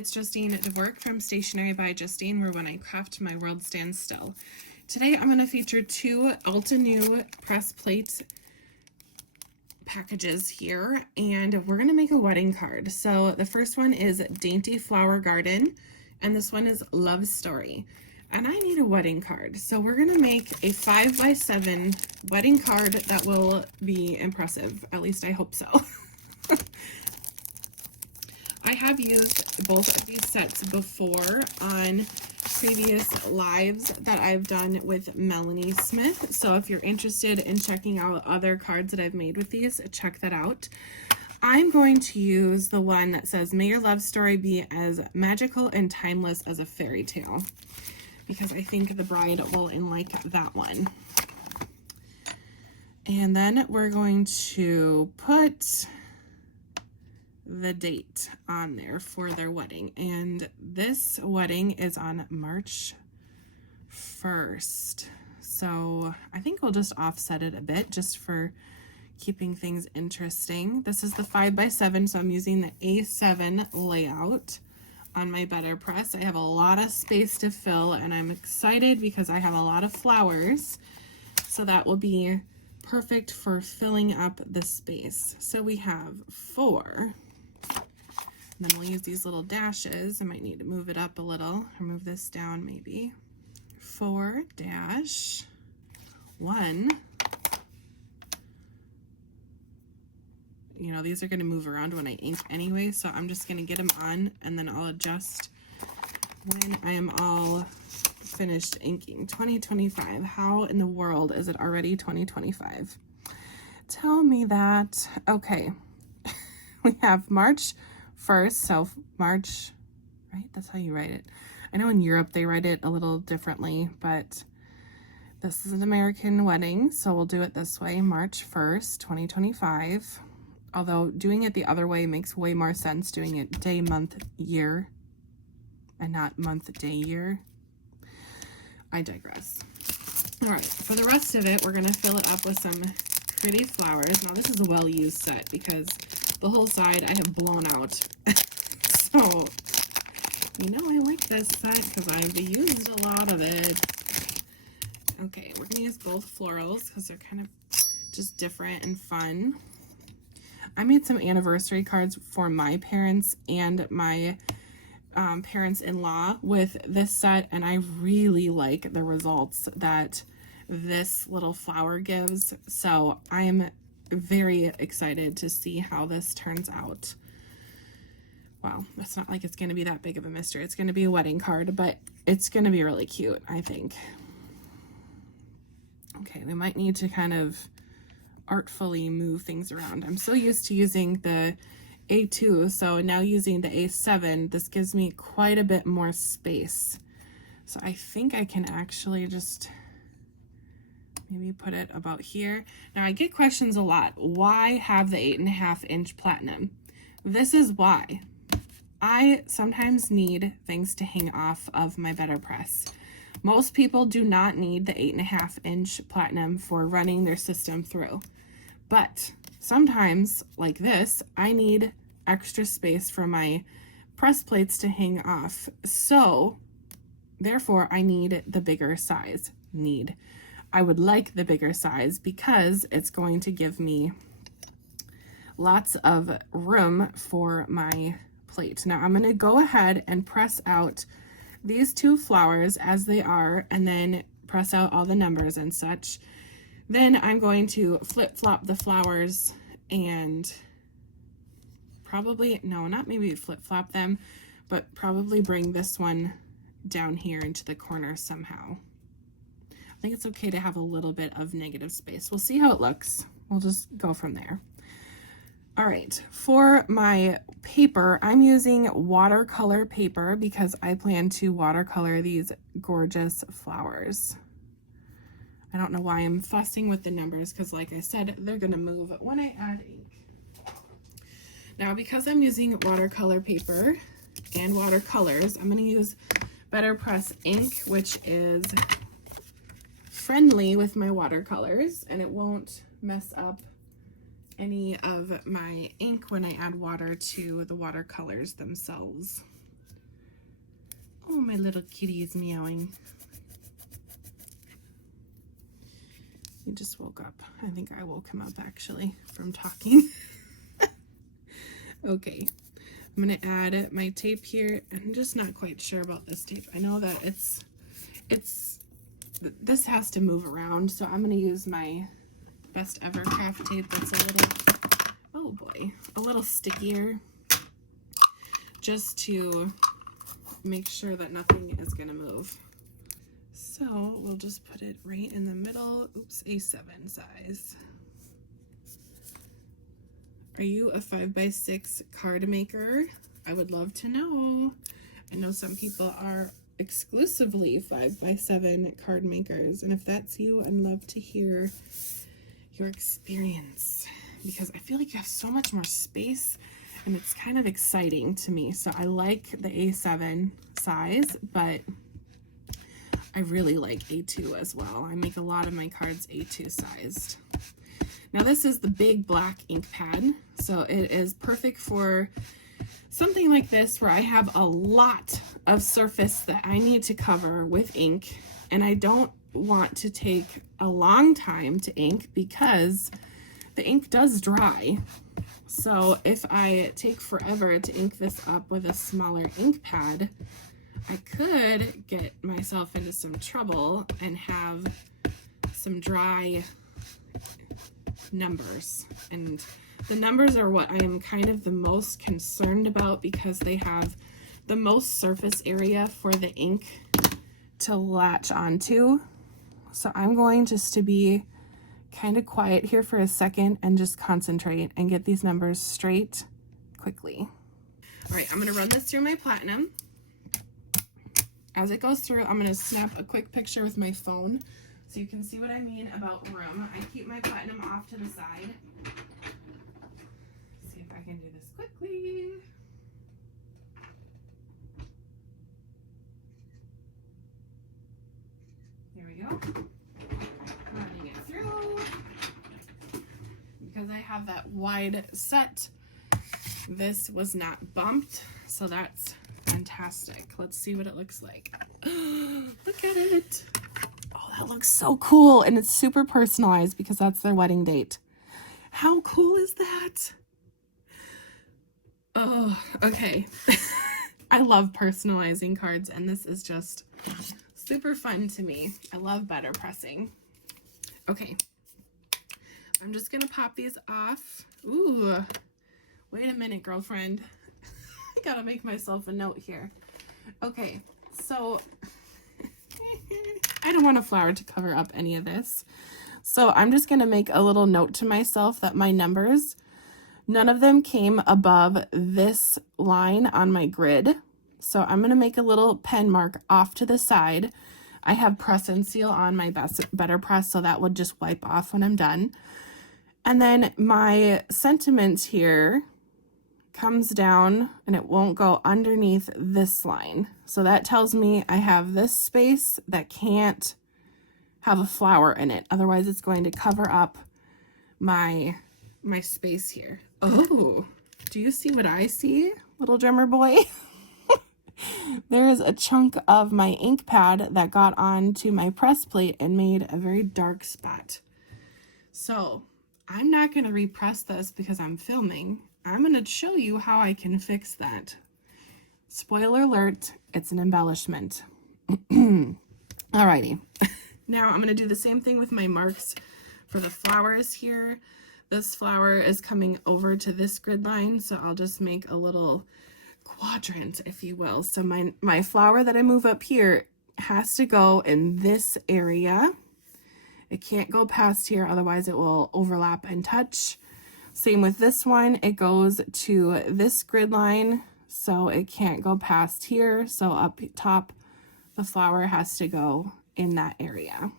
it's Justine at Work from Stationery by Justine, where when I craft, my world stands still. Today I'm going to feature two Ulta New press plate packages here, and we're going to make a wedding card. So the first one is Dainty Flower Garden, and this one is Love Story. And I need a wedding card, so we're going to make a 5x7 wedding card that will be impressive. At least I hope so. I have used both of these sets before on previous lives that I've done with Melanie Smith. So if you're interested in checking out other cards that I've made with these, check that out. I'm going to use the one that says, "May your love story be as magical and timeless as a fairy tale," because I think the bride will like that one. And then we're going to put the date on there for their wedding, and this wedding is on March 1st, so I think we'll just offset it a bit just for keeping things interesting. This is the 5x7, so I'm using the A7 layout on my BetterPress. I have a lot of space to fill, and I'm excited because I have a lot of flowers, so that will be perfect for filling up the space. So we have 4. And then we'll use these little dashes. I might need to move it up a little, or move this down maybe. 4-1. You know, these are going to move around when I ink anyway, so I'm just going to get them on, and then I'll adjust when I am all finished inking. 2025. How in the world is it already 2025? Tell me that. Okay. We have March 1st, so March, right? That's how you write it. I know in Europe they write it a little differently, but this is an American wedding, so we'll do it this way. March 1st, 2025. Although doing it the other way makes way more sense, doing it day, month, year, and not month, day, year. I digress. All right, for the rest of it, we're going to fill it up with some pretty flowers. Now, this is a well-used set because the whole side I have blown out. So, you know I like this set because I've used a lot of it. Okay, we're going to use both florals because they're kind of just different and fun. I made some anniversary cards for my parents and my parents-in-law with this set, and I really like the results that this little flower gives. So I'm very excited to see how this turns out. Wow, it's not like it's going to be that big of a mystery. It's going to be a wedding card, but it's going to be really cute, I think. Okay, we might need to kind of artfully move things around. I'm so used to using the A2, so now using the A7, this gives me quite a bit more space. So I think I can actually just maybe put it about here. Now I get questions a lot. Why have the 8.5-inch platinum? This is why. I sometimes need things to hang off of my BetterPress. Most people do not need the 8.5-inch platinum for running their system through. But sometimes, like this, I need extra space for my press plates to hang off. So, therefore, I need the bigger size. I would like the bigger size because it's going to give me lots of room for my plate. Now, I'm going to go ahead and press out these 2 flowers as they are, and then press out all the numbers and such. Then I'm going to flip-flop the flowers and probably, no, not maybe flip-flop them, but probably bring this one down here into the corner somehow. I think it's okay to have a little bit of negative space. We'll see how it looks. We'll just go from there. All right, for my paper, I'm using watercolor paper because I plan to watercolor these gorgeous flowers. I don't know why I'm fussing with the numbers because, like I said, they're going to move when I add ink. Now, because I'm using watercolor paper and watercolors, I'm going to use BetterPress ink, which is friendly with my watercolors, and it won't mess up any of my ink when I add water to the watercolors themselves. Oh, my little kitty is meowing. He just woke up. I think I woke him up actually from talking. Okay, I'm gonna add my tape here. I'm just not quite sure about this tape. I know that this has to move around, so I'm gonna use my best ever craft tape that's a little, oh boy, a little stickier, just to make sure that nothing is gonna move. So we'll just put it right in the middle. Oops, A7 size. Are you a 5x6 card maker? I would love to know. I know some people are exclusively 5x7 card makers, and if that's you, I'd love to hear your experience, because I feel like you have so much more space and it's kind of exciting to me. So I like the A7 size, but I really like A2 as well. I make a lot of my cards A2 sized. Now this is the big black ink pad, so it is perfect for something like this where I have a lot of surface that I need to cover with ink, and I don't want to take a long time to ink because the ink does dry. So if I take forever to ink this up with a smaller ink pad, I could get myself into some trouble and have some dry numbers. And the numbers are what I am kind of the most concerned about because they have the most surface area for the ink to latch onto. So I'm going just to be kind of quiet here for a second and just concentrate and get these numbers straight quickly. All right, I'm gonna run this through my platinum. As it goes through, I'm gonna snap a quick picture with my phone so you can see what I mean about room. I keep my platinum off to the side. Let's see if I can do this quickly. There we go. Running it through. Because I have that wide set, this was not bumped, so that's fantastic. Let's see what it looks like. Look at it. Oh, that looks so cool, and it's super personalized because that's their wedding date. How cool is that? Oh, okay. I love personalizing cards, and this is just super fun to me. I love BetterPressing. Okay, I'm just gonna pop these off. Ooh, wait a minute, girlfriend. I gotta make myself a note here. Okay, so I don't want a flower to cover up any of this. So I'm just gonna make a little note to myself that my numbers, none of them came above this line on my grid. So I'm gonna make a little pen mark off to the side. I have press and seal on my BetterPress, so that would just wipe off when I'm done. And then my sentiment here comes down and it won't go underneath this line. So that tells me I have this space that can't have a flower in it. Otherwise it's going to cover up my space here. Oh, do you see what I see, little drummer boy? There's a chunk of my ink pad that got onto my press plate and made a very dark spot. So I'm not going to repress this because I'm filming. I'm going to show you how I can fix that. Spoiler alert, it's an embellishment. Alrighty. Now I'm going to do the same thing with my marks for the flowers here. This flower is coming over to this grid line, so I'll just make a little quadrant, if you will. So my flower that I move up here has to go in this area. It can't go past here, otherwise it will overlap and touch. Same with this one, it goes to this grid line, so it can't go past here. So up top, the flower has to go in that area.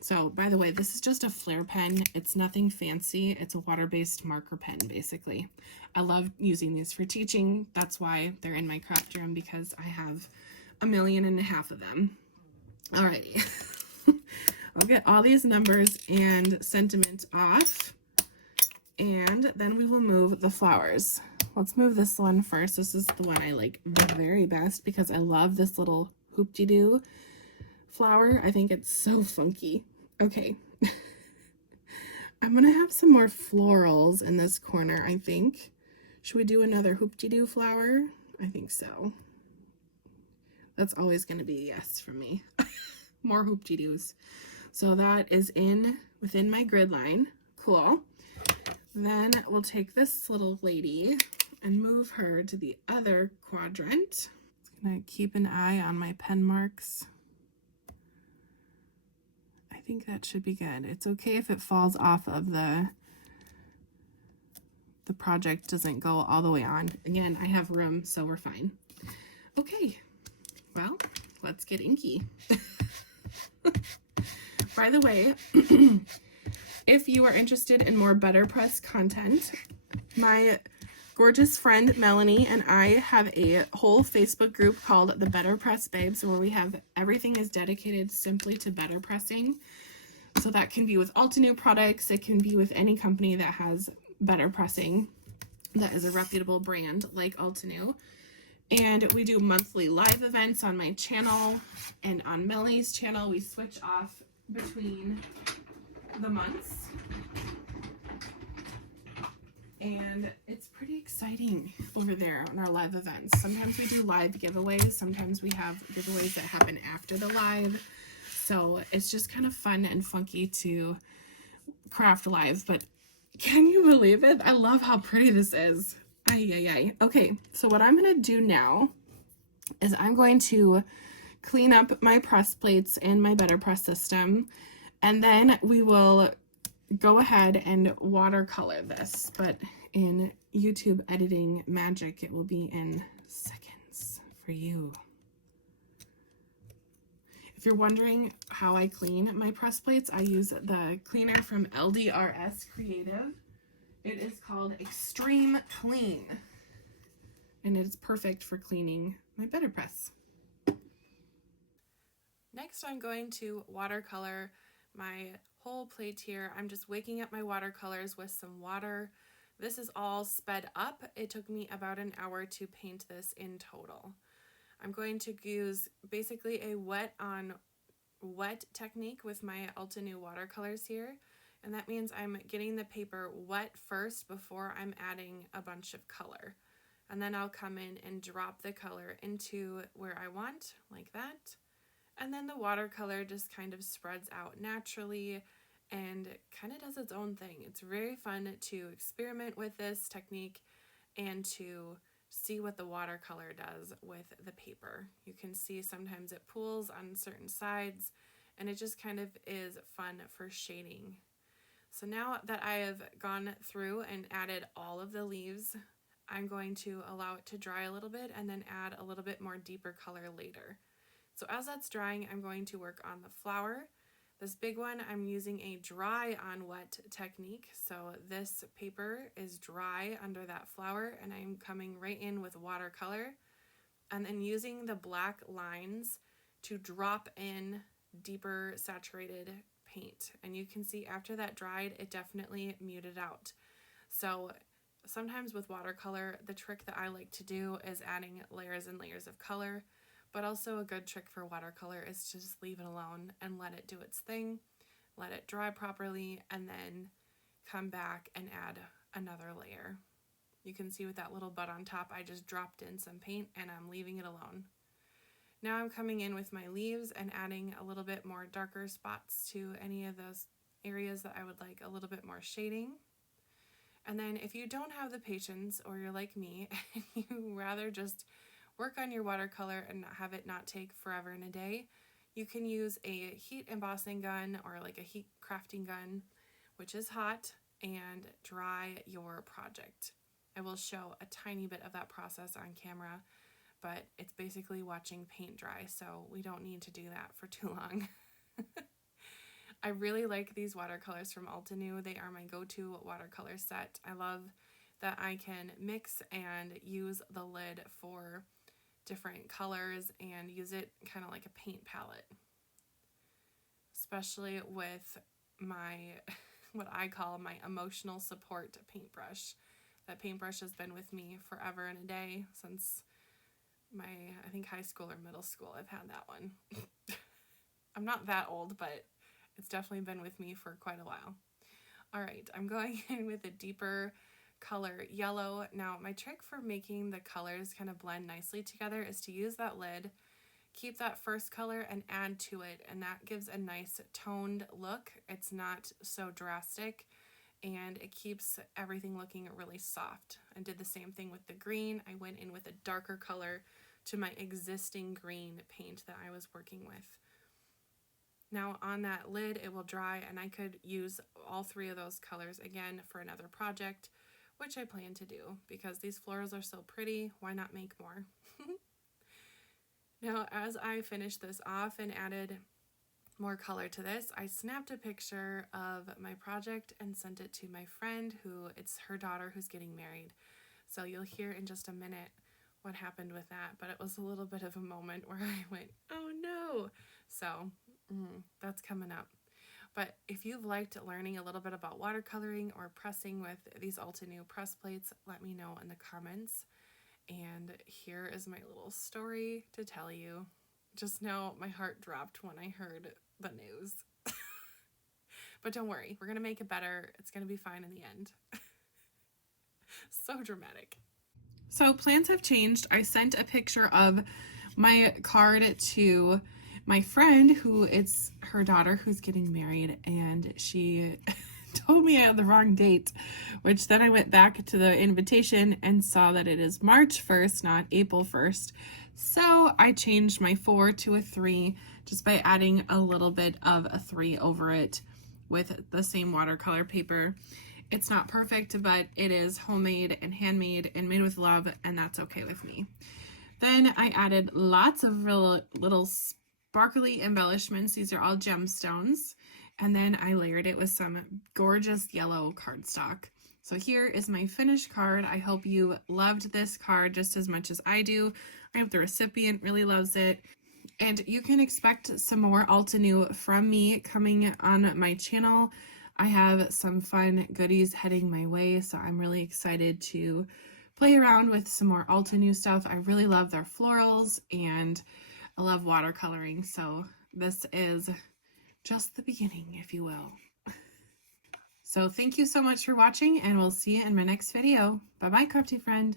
So, by the way, this is just a flare pen. It's nothing fancy. It's a water-based marker pen, basically. I love using these for teaching. That's why they're in my craft room, because I have 1.5 million of them. Alrighty. I'll get all these numbers and sentiment off, and then we will move the flowers. let's move this one first. This is the one I like the very best because I love this little hoop-de-doo flower. I think it's so funky. Okay. I'm gonna have some more florals in this corner, I think. Should we do another hoop-de-doo flower? I think so. That's always gonna be a yes from me. More hoop-de-doos. So that is within my grid line. Cool. Then we'll take this little lady and move her to the other quadrant. I'm gonna keep an eye on my pen marks. I think that should be good. It's okay if it falls off of the project doesn't go all the way on. Again, I have room, so we're fine. Okay, well, let's get inky. By the way, if you are interested in more BetterPress content, my gorgeous friend Melanie and I have a whole Facebook group called the BetterPress Babes, where we have everything is dedicated simply to BetterPressing. So that can be with Altenew products. It can be with any company that has BetterPressing that is a reputable brand like Altenew. And we do monthly live events on my channel and on Melanie's channel. We switch off between the months. And it's pretty exciting over there on our live events. Sometimes we do live giveaways. Sometimes we have giveaways that happen after the live. So it's just kind of fun and funky to craft live. But can you believe it? I love how pretty this is. Ay. Okay, so what I'm going to do now is I'm going to clean up my press plates and my BetterPress system. And then we will go ahead and watercolor this, but in YouTube editing magic, it will be in seconds for you. If you're wondering how I clean my press plates, I use the cleaner from LDRS Creative. It is called Extreme Clean, and it's perfect for cleaning my BetterPress. Next, I'm going to watercolor my whole plate here. I'm just waking up my watercolors with some water. This is all sped up. It took me about an hour to paint this in total. I'm going to use basically a wet on wet technique with my Altenew watercolors here. And that means I'm getting the paper wet first before I'm adding a bunch of color. And then I'll come in and drop the color into where I want, like that. And then the watercolor just kind of spreads out naturally and kind of does its own thing. It's very fun to experiment with this technique and to see what the watercolor does with the paper. You can see sometimes it pools on certain sides, and it just kind of is fun for shading. So now that I have gone through and added all of the leaves, I'm going to allow it to dry a little bit and then add a little bit more deeper color later. So as that's drying, I'm going to work on the flower. This big one, I'm using a dry on wet technique. So this paper is dry under that flower, and I'm coming right in with watercolor and then using the black lines to drop in deeper saturated paint. And you can see after that dried, it definitely muted out. So sometimes with watercolor, the trick that I like to do is adding layers and layers of color. But also a good trick for watercolor is to just leave it alone and let it do its thing, let it dry properly, and then come back and add another layer. You can see with that little bud on top, I just dropped in some paint and I'm leaving it alone. Now I'm coming in with my leaves and adding a little bit more darker spots to any of those areas that I would like a little bit more shading. And then if you don't have the patience, or you're like me and you rather just work on your watercolor and have it not take forever and a day, you can use a heat embossing gun or like a heat crafting gun, which is hot, and dry your project. I will show a tiny bit of that process on camera, but it's basically watching paint dry, so we don't need to do that for too long. I really like these watercolors from Altenew. They are my go-to watercolor set. I love that I can mix and use the lid for different colors and use it kind of like a paint palette, especially with my what I call my emotional support paintbrush That paintbrush has been with me forever and a day since my, I think, high school or middle school. I've had that one. I'm not that old, but it's definitely been with me for quite a while. All right, I'm going in with a deeper color yellow. Now, my trick for making the colors kind of blend nicely together is to use that lid, keep that first color and add to it, and that gives a nice toned look. It's not so drastic, and it keeps everything looking really soft. I did the same thing with the green. I went in with a darker color to my existing green paint that I was working with. Now on that lid, it will dry, and I could use all three of those colors again for another project, which I plan to do because these florals are so pretty. Why not make more? Now, as I finished this off and added more color to this, I snapped a picture of my project and sent it to my friend it's her daughter who's getting married. So you'll hear in just a minute what happened with that, but it was a little bit of a moment where I went, oh no. So that's coming up. But if you've liked learning a little bit about watercoloring or pressing with these Altenew press plates, let me know in the comments. And here is my little story to tell you. Just know my heart dropped when I heard the news. But don't worry, we're going to make it better. It's going to be fine in the end. So dramatic. So plans have changed. I sent a picture of my card to my friend it's her daughter who's getting married, and she told me I had the wrong date, which then I went back to the invitation and saw that it is March 1st, not April 1st. So I changed my 4 to a 3 just by adding a little bit of a 3 over it with the same watercolor paper. It's not perfect, but it is homemade and handmade and made with love, and that's okay with me. Then I added lots of little sparkly embellishments. These are all gemstones. And then I layered it with some gorgeous yellow cardstock. So here is my finished card. I hope you loved this card just as much as I do. I hope the recipient really loves it. And you can expect some more Altenew from me coming on my channel. I have some fun goodies heading my way, so I'm really excited to play around with some more Altenew stuff. I really love their florals, and I love watercoloring, so this is just the beginning, if you will. So thank you so much for watching, and we'll see you in my next video. Bye-bye, Crafty friend.